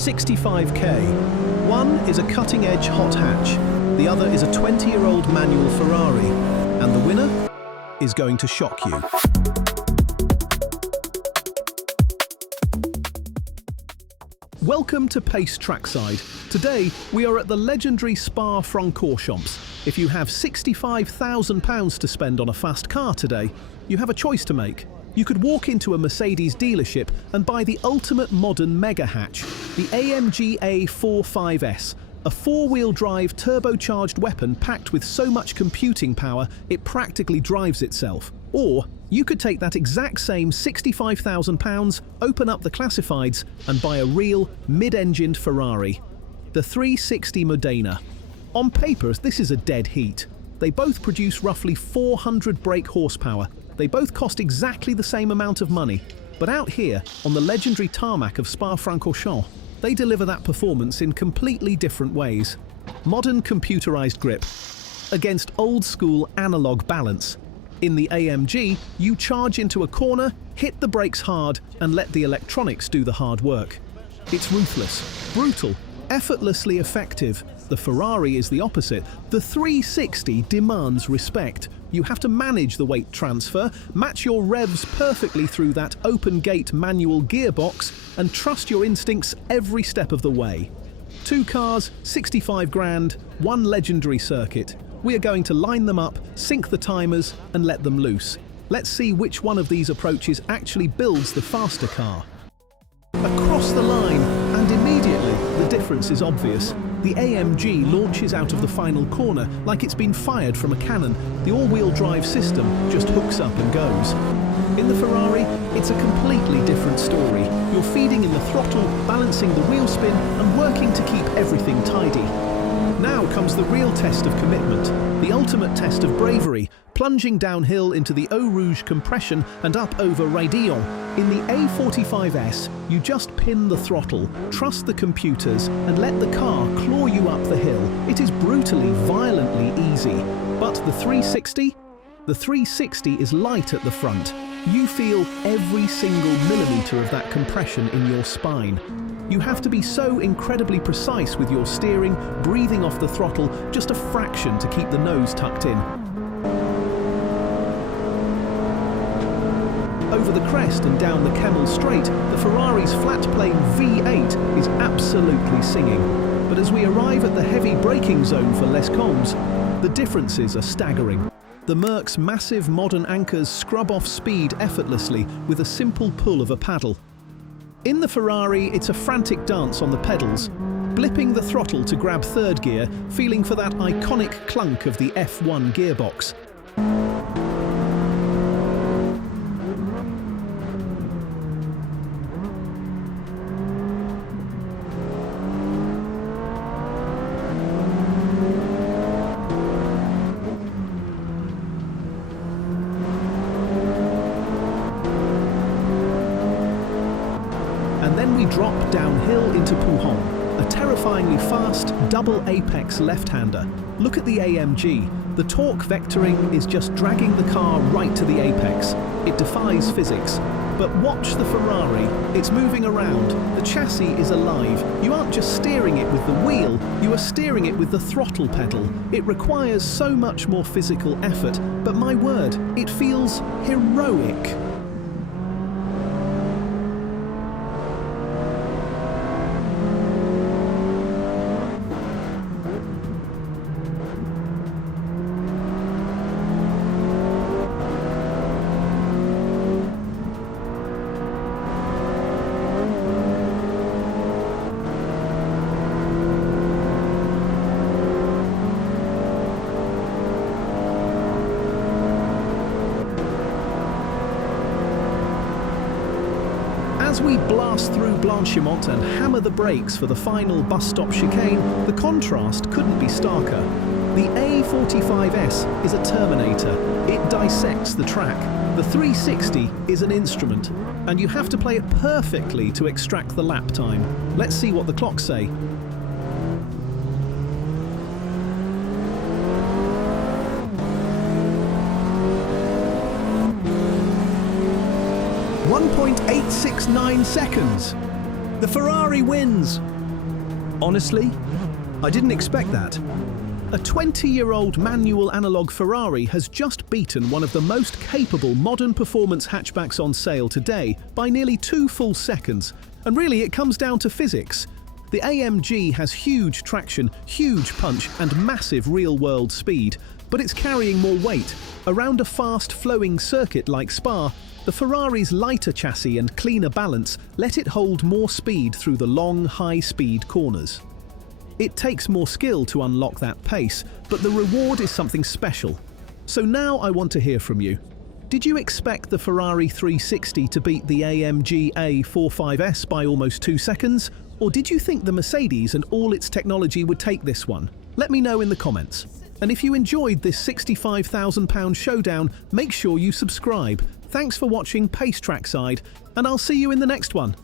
65k. One is a cutting-edge hot hatch, the other is a 20-year-old manual Ferrari, and the winner is going to shock you. Welcome to PACE Trackside. Today, we are at the legendary Spa-Francorchamps. If you have £65,000 to spend on a fast car today, you have a choice to make. You could walk into a Mercedes dealership and buy the ultimate modern mega hatch, the AMG A45 S, a four-wheel drive turbocharged weapon packed with so much computing power it practically drives itself. Or you could take that exact same £65,000, open up the classifieds and buy a real mid-engined Ferrari, the 360 Modena. On paper, this is a dead heat. They both produce roughly 400 brake horsepower. They both cost exactly the same amount of money. But out here, on the legendary tarmac of Spa-Francorchamps, they deliver that performance in completely different ways. Modern computerized grip against old-school analog balance. In the AMG, you charge into a corner, hit the brakes hard, and let the electronics do the hard work. It's ruthless, brutal, effortlessly effective. The Ferrari is the opposite. The 360 demands respect. You have to manage the weight transfer, match your revs perfectly through that open-gate manual gearbox, and trust your instincts every step of the way. Two cars, 65 grand, one legendary circuit. We are going to line them up, sync the timers, and let them loose. Let's see which one of these approaches actually builds the faster car. Across the line, and immediately, the difference is obvious. The AMG launches out of the final corner like it's been fired from a cannon. The all-wheel drive system just hooks up and goes. In the Ferrari, it's a completely different story. You're feeding in the throttle, balancing the wheel spin, and working to keep everything tidy. Now comes the real test of commitment, the ultimate test of bravery, plunging downhill into the Eau Rouge compression and up over Raidillon. In the A45 S, you just pin the throttle, trust the computers, and let the car claw you up the hill. It is brutally, violently easy. But the 360? The 360 is light at the front. You feel every single millimeter of that compression in your spine. You have to be so incredibly precise with your steering, breathing off the throttle, just a fraction to keep the nose tucked in. Over the crest and down the Kemmel Straight, the Ferrari's flat-plane V8 is absolutely singing. But as we arrive at the heavy braking zone for Les Combes, the differences are staggering. The Merc's massive modern anchors scrub off speed effortlessly with a simple pull of a paddle. In the Ferrari, it's a frantic dance on the pedals, blipping the throttle to grab third gear, feeling for that iconic clunk of the F1 gearbox. And then we drop downhill into Pouhon, a terrifyingly fast, double apex left-hander. Look at the AMG. The torque vectoring is just dragging the car right to the apex. It defies physics. But watch the Ferrari. It's moving around. The chassis is alive. You aren't just steering it with the wheel, you are steering it with the throttle pedal. It requires so much more physical effort, but my word, it feels heroic. As we blast through Blanchimont and hammer the brakes for the final bus stop chicane, the contrast couldn't be starker. The A45 S is a Terminator. It dissects the track. The 360 is an instrument, and you have to play it perfectly to extract the lap time. Let's see what the clocks say. 1.869 seconds. The Ferrari wins! Honestly, I didn't expect that. A 20-year-old manual analog Ferrari has just beaten one of the most capable modern performance hatchbacks on sale today by nearly 2 full seconds. And really, it comes down to physics. The AMG has huge traction, huge punch, and massive real-world speed, but it's carrying more weight. Around a fast-flowing circuit like Spa, the Ferrari's lighter chassis and cleaner balance let it hold more speed through the long, high-speed corners. It takes more skill to unlock that pace, but the reward is something special. So now I want to hear from you. Did you expect the Ferrari 360 to beat the AMG A45 S by almost 2 seconds? Or did you think the Mercedes and all its technology would take this one? Let me know in the comments. And if you enjoyed this £65,000 showdown, make sure you subscribe. Thanks for watching PACE Trackside, and I'll see you in the next one.